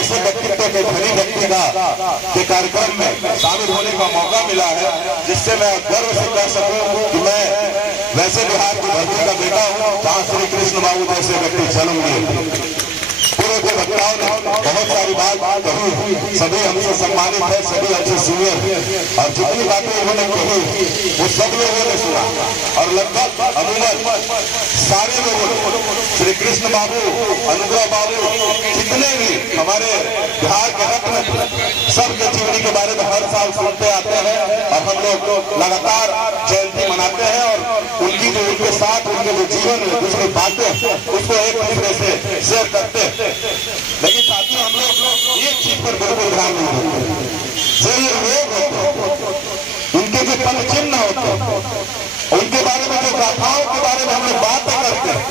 ऐसे व्यक्तित्व के धनी व्यक्ति के कार्यक्रम में शामिल होने का मौका मिला है, जिससे मैं गर्व से कह सकूं कि मैं वैसे बिहार की धरती का बेटा हूं जहां श्री कृष्ण बाबू जैसे व्यक्ति जन्म लिए। पूर्व के वक्ताओं ने बहुत सारी बात कही, सभी हमसे सम्मानित है, सभी हमसे सीनियर है, और जितनी बातें उन्होंने कही वो सब लोगों ने सुना, और लगभग अमूमन सारे लोगों ने श्री कृष्ण बाबू, अनुग्रह बाबू, जितने भी हमारे बिहार के रत्न सबके जीवनी के बारे में हर साल सुनते आते हैं, और हम लोग लगातार जयंती मनाते हैं, और उनकी जो उनके साथ उनके जो जीवन में कुछ बातें उसको एक दूसरे से शेयर करते हैं। लेकिन साथियों, हम लोग एक चीज पर बिल्कुल ध्यान नहीं देते, जो ये लोग होते उनके जो पद चिन्ह होते उनके बारे में, जो गाथाओं के बारे में हम लोग बातें करते हैं,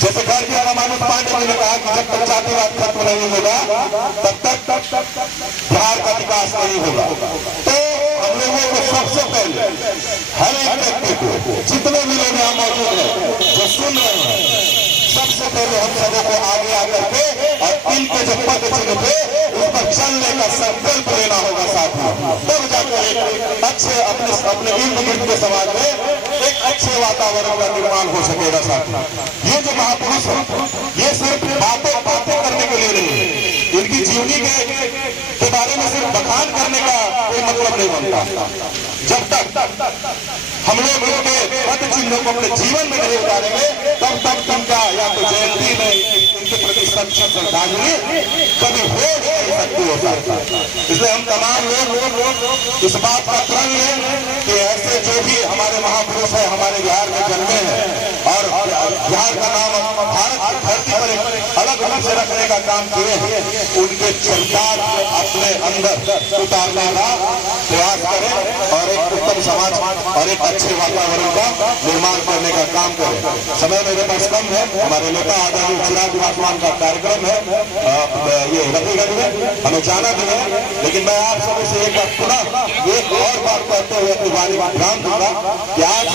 जैसे खड़गे रामानुज पांडे जी ने कहा कि जब तक जातिवाद खत्म नहीं होगा तब तक बिहार का विकास नहीं होगा। तो हम लोगों को सबसे पहले हर एक व्यक्ति को, जितने भी लोग यहाँ मौजूद हैं जो सुन रहे हैं, सबसे पहले हम सबों को आगे आकर के और इनके जो पद चिन्ह थे उस पर चलने का संकल्प लेना होगा साथियों, तब जाकर एक अच्छे अपने इर्द गिर्द के समाज में एक अच्छे वातावरण का निर्माण हो सकेगा साथियों। ये जो महापुरुष है ये सिर्फ बातें करने के लिए नहीं है, इनकी जीवनी के बारे में सिर्फ बखान करने का कोई मतलब नहीं बनता। जब तक हम लोग इनके पद चिन्हों को अपने जीवन में नहीं उतारेंगे तब तक इनका या तो जयंती में इनके प्रति सच्ची श्रद्धांजलि कभी हो नहीं सकती होता। इसलिए हम तमाम लोग इस बात का प्रण लें कि ऐसे जो भी हमारे महापुरुष है हमारे बिहार में जन्मे हैं और बिहार का नाम भारत की धरती पर एक अलग ढंग से रखने का काम किए हैं, उनके चरितार्थ अपने अंदर उतारने का प्रयास करें और एक उत्तम समाज और एक अच्छे वातावरण का निर्माण करने का काम करें। समय मेरे पास कम है, हमारे नेता आदरणीय चिराग पासवान का कार्यक्रम है, ये रफीगंज में हमें जाना भी है, लेकिन मैं आप सभी से एक बार पुनः एक और बात कहते हुए अपनी वाणी का ध्यान दूंगा कि आज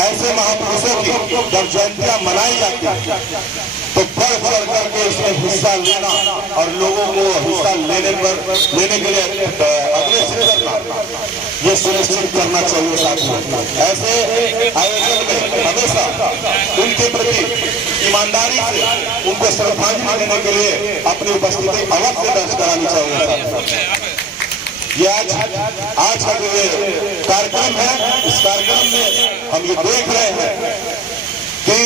ऐसे महापुरुषों की जब जयंतियां मनाई जाती है तो बढ़ चढ़ करके इसमें हिस्सा लेना और लोगों को हिस्सा लेने के लिए अग्रेसित करना, ये सुनिश्चित करना चाहिए साथियों। ऐसे आयोजन में हमेशा उनके प्रति ईमानदारी से उनको श्रद्धांजलि देने के लिए अपनी उपस्थिति अवश्य दर्ज करानी चाहिए। ये आज का जो ये कार्यक्रम है, इस कार्यक्रम में हम ये देख रहे हैं कि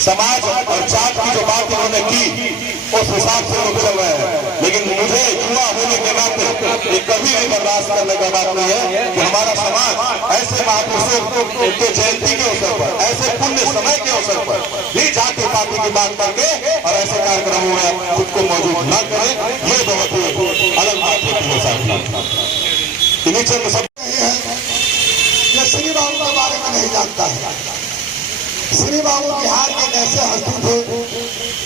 समाज और जात की जो बात उन्होंने की उस हिसाब से लोग चल रहे हैं, लेकिन मुझे युवा होने के नाते ये कभी भी बर्दाश्त करने का बात नहीं है कि हमारा समाज ऐसे महापुरुषों के जयंती के अवसर पर, ऐसे पुण्य समय के अवसर पर भी जाति पाति की बात करके और ऐसे कार्यक्रमों में खुद को मौजूद न करें, ये बहुत ही अलग बात होती है साथियों। नीचे में सब ये श्री बाबू के बारे में नहीं जानता है। श्री बाबू बिहार के कैसे हस्ती थे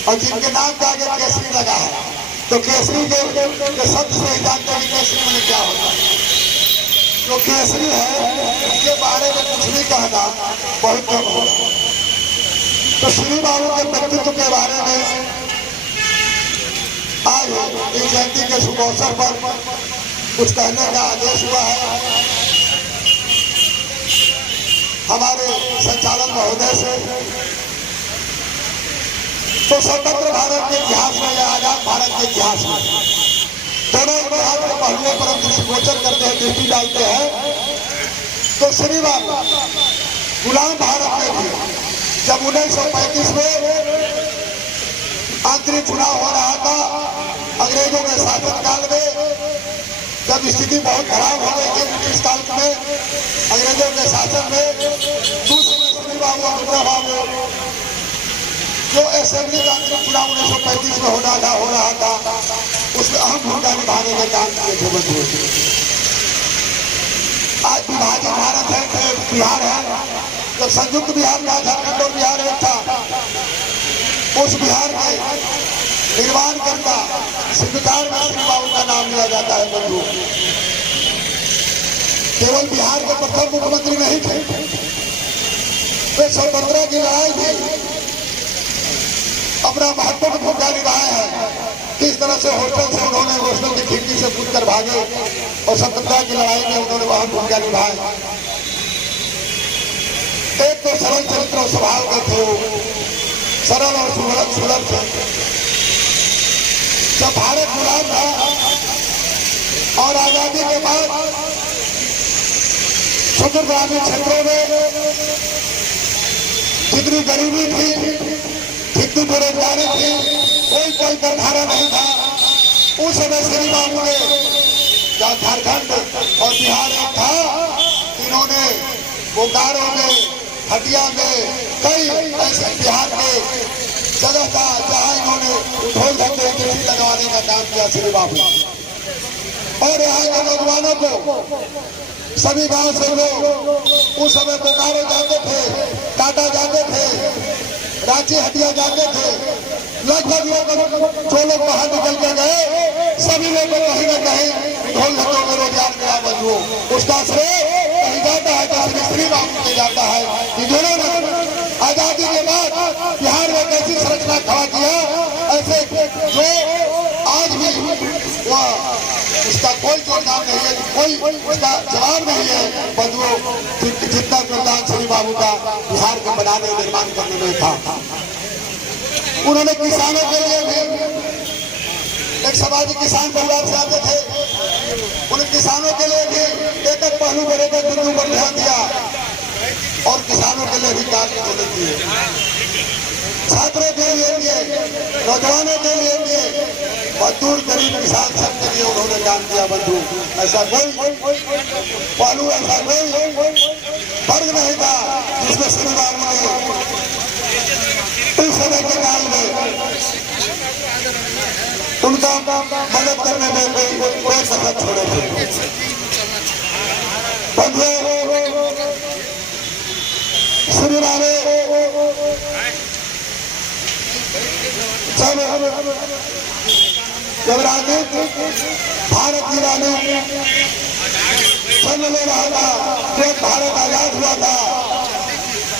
और जिनके नाम के आगे केसरी लगा है, तो केसरी के शब्द से ही जानते हैं केसरी मैंने क्या होता है। जो केसरी है उसके बारे में कुछ भी कहना बहुत कम होगा। तो श्री बाबू के व्यक्तित्व के बारे में आज इस जयंती के शुभ अवसर पर कुछ कहने का आदेश हुआ है हमारे संचालक महोदय से। तो स्वतंत्र भारत के इतिहास में या आजाद भारत के इतिहास में दोनों इतिहास के पहलुओं पर हम दृष्टिगोचर करते हैं, दृष्टि डालते हैं, तो श्री बाबू गुलाम भारत में भी जब 1935 में आंतरिक चुनाव हो रहा था, अंग्रेजों के शासन काल में जब स्थिति बहुत खराब हो गई थी ब्रिटिश काल में, अंग्रेजों के शासन में, दूसरे श्री बाबू अनुग्रह बाबू जो असेंबली का चुनाव 1935 में हो रहा था उसमें अहम भूमिका निभाने के काम किए थे मजबूत। आज विभाजित भारत है, बिहार है, जब संयुक्त बिहार का झारखंड और बिहार एक था, उस बिहार के निर्माण करता शिल्पकार में श्री बाबू का नाम लिया जाता है बंधु। केवल बिहार के प्रथम मुख्यमंत्री नहीं थे, वे स्वतंत्रता की लड़ाई भी अपना महत्वपूर्ण भूमिका निभाया है। किस तरह से हॉस्टल से उन्होंने हॉस्टल की खिड़की से कूदकर भागे और स्वतंत्रता की लड़ाई में उन्होंने वहां भूमिका निभाई। एक तो सरल चरित्र और स्वभाव के थे, सरल और सुलभ थे। जब भारत गुलाम था और आजादी के बाद सुदूर ग्रामीण क्षेत्रों में जितनी गरीबी थी, जितनी बेरोजगारी थी, कोई धारा नहीं था। उस समय श्री बाबू ने जहाँ झारखंड और बिहार एक था, इन्होंने बोकारो में, हटिया में, कई ऐसे बिहार में जगह था जहाँ इन्होंने ढोल धक्के गिट्टी लगवाने का काम किया श्री बाबू। और यहाँ के नौजवानों को सभी गांव से लोग उस समय बोकारो जाते थे, टाटा जाते थे, रांची हटिया जाते थे। लगभग जो लोग बाहर निकल के गए, सभी लोग कहीं न कहीं ढोल धक्कों में रोजगार मिला बंधुओं। उसका श्रेय कहीं जाता है तो श्री बाबू को जाता है कि जिन्होंने आजादी के बाद बिहार में कैसी संरचना खड़ा किया, ऐसे जो आज भी उसका कोई जोड़दार नहीं है, कोई उसका जवाब नहीं है बंधुओं, जितना योगदान श्री बाबू का बिहार को बनाने निर्माण करने में था। उन्होंने किसानों के लिए भी, एक समाजी किसान परिवार से आते थे, उन किसानों के लिए भी एक एक पहलू पर एक एक बिंदु पर ध्यान दिया और किसानों के लिए भी कार्य उन्होंने किए, छात्रों के लिए किए, नौजवानों के लिए किए, मजदूर गरीब किसान सबके लिए उन्होंने काम किया बंधु। ऐसा कोई पहलू, ऐसा कोई वर्ग नहीं था जिसमें श्री बाबू ने उस समय के काल में उनका मदद करने में कोई कसर छोड़े थे। श्री बाबू जब राजनीति भारत की राजनीति जन्म ले रहा था, जब भारत आजाद हुआ था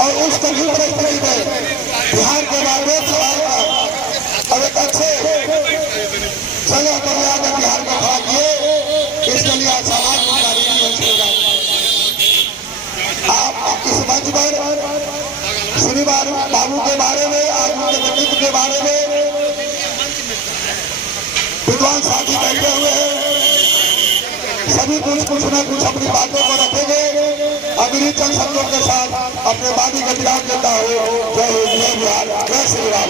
और उस कठिन परिस्थिति में बिहार के बागेश्वर सवाल का अब एक अच्छे जगह पर आकर बिहार को खड़ा किए, इसके लिए समाज में आप इस मंच पर श्री बाबू के बारे में, आदमी के व्यक्तित्व के बारे में विद्वान साथी बैठे हुए हैं, सभी कुछ न कुछ अपनी बातों को रखेंगे। अभी चंद शब्दों के साथ अपने वाणी का विराम देता हूँ। जय हिंद, जय बिहार, जय श्री राम।